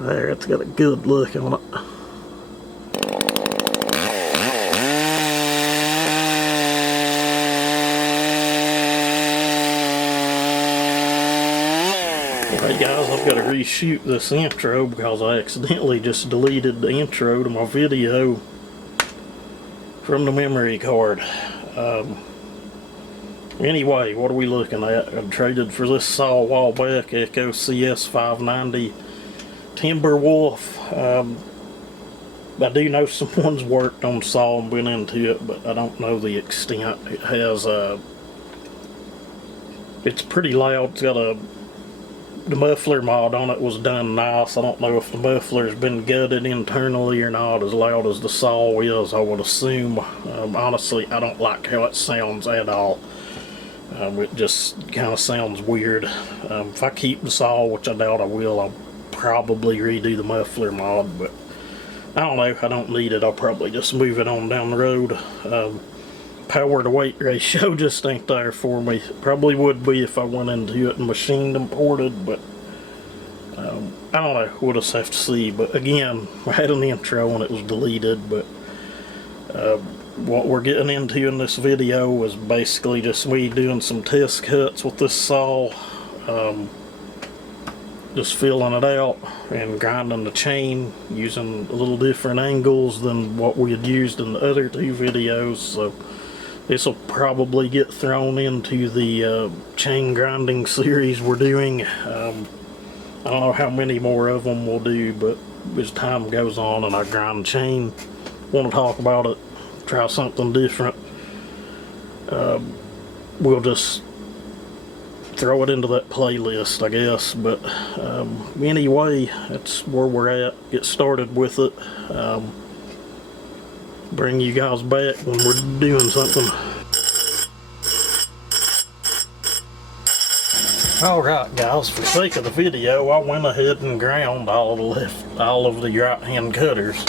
There, it's got a good look on it. Alright guys, I've got to reshoot this intro because I accidentally just deleted the intro to my video from the memory card. Anyway, what are we looking at? I traded for this saw a while back, Echo cs590 Timber Wolf. I do know someone's worked on the saw and been into it, but I don't know the extent. It has it's pretty loud. It's got the muffler mod on it was done nice. I don't know if the muffler's been gutted internally or not, as loud as the saw is, I would assume. Honestly, I don't like how it sounds at all. It just kind of sounds weird. If I keep the saw, which I doubt I will, I'll probably redo the muffler mod, but I don't know, I don't need it. I'll probably just move it on down the road. Power to weight ratio just ain't there for me. Probably would be if I went into it and machined imported, but I don't know, we'll just have to see. But again, I had an intro and it was deleted, but what we're getting into in this video is basically just me doing some test cuts with this saw, just filling it out and grinding the chain using a little different angles than what we had used in the other two videos. So this will probably get thrown into the chain grinding series we're doing. I don't know how many more of them we'll do, but as time goes on and I grind chain, want to talk about it, try something different, we'll just throw it into that playlist, I guess. But anyway, that's where we're at. Get started with it. Bring you guys back when we're doing something. Alright guys, for sake of the video, I went ahead and ground all of the right hand cutters.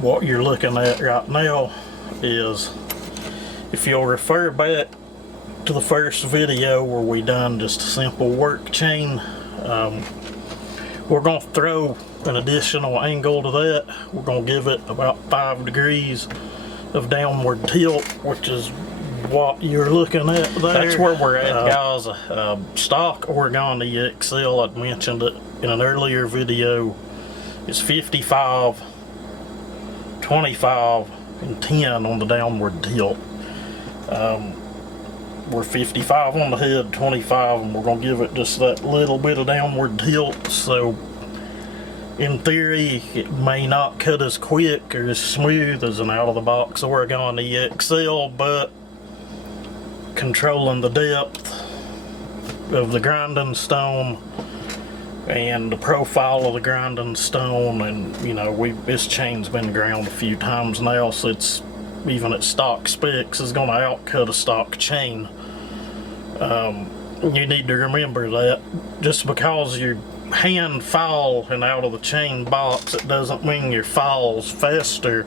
What you're looking at right now is, if you'll refer back to the first video where we done just a simple work chain, we're going to throw an additional angle to that. We're going to give it about 5 degrees of downward tilt, which is what you're looking at there. That's where we're at, guys. Stock Oregon EXL, I'd mentioned it in an earlier video, is 55, 25, and 10 on the downward tilt. We're 55 on the head, 25, and we're going to give it just that little bit of downward tilt. So in theory, it may not cut as quick or as smooth as an out-of-the-box Oregon EXL, but controlling the depth of the grinding stone and the profile of the grinding stone, and you know, this chain's been ground a few times now, so it's, even at stock specs, is going to outcut a stock chain. You need to remember that just because your hand file and out of the chain box, it doesn't mean your file's faster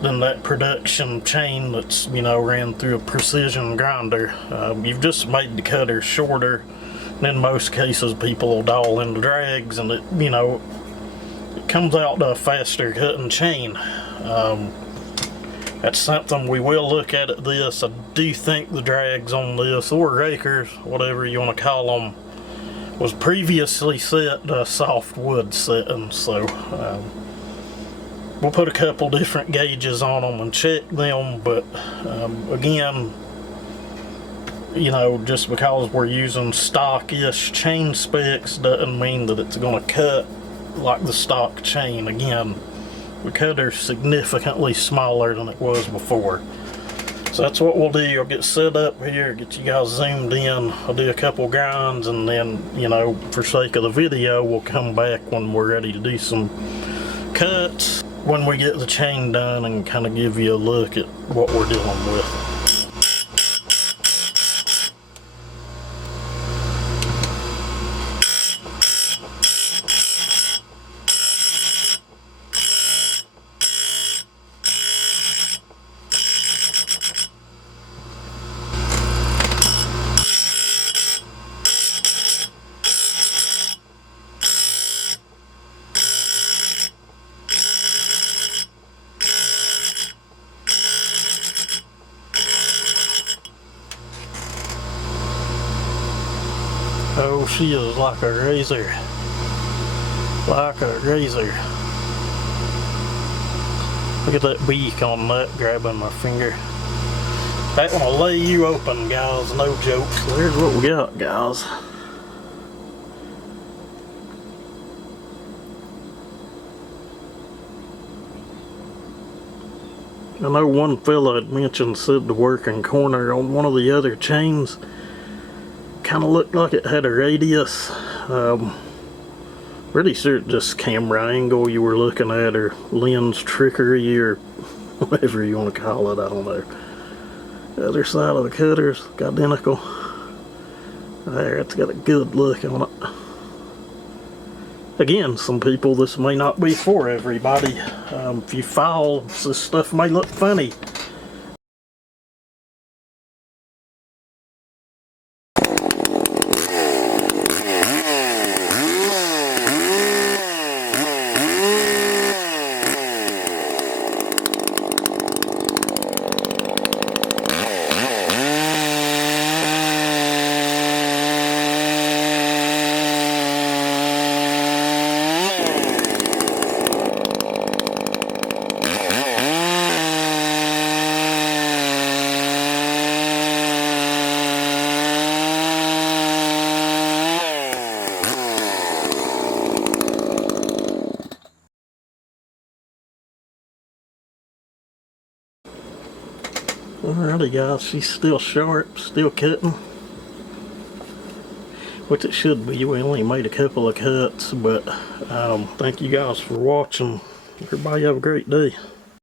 than that production chain that's, you know, ran through a precision grinder. You've just made the cutter shorter, and in most cases people will dial in the drags, and it, you know, it comes out to a faster cutting chain. That's something we will look at this. I do think the drags on this, or rakers, whatever you want to call them, was previously set to a softwood setting, so we'll put a couple different gauges on them and check them. But again, you know, just because we're using stock-ish chain specs doesn't mean that it's going to cut like the stock chain. Again, the cutter's significantly smaller than it was before. So that's what we'll do. I'll get set up here, get you guys zoomed in. I'll do a couple grinds, and then, you know, for sake of the video, we'll come back when we're ready to do some cuts, when we get the chain done, and kind of give you a look at what we're dealing with. Oh, she is like a razor. Like a razor. Look at that beak on that grabbing my finger. That one will lay you open, guys, no joke. There's what we got, guys. I know one fella had mentioned said the working corner on one of the other chains kind of looked like it had a radius. Pretty sure it's just camera angle you were looking at, or lens trickery, or whatever you want to call it, I don't know. The other side of the cutter's identical. There, it's got a good look on it. Again, some people, this may not be for everybody. If you fall, this stuff may look funny. Alrighty guys, she's still sharp, still cutting. Which it should be. We only made a couple of cuts, but thank you guys for watching. Everybody have a great day.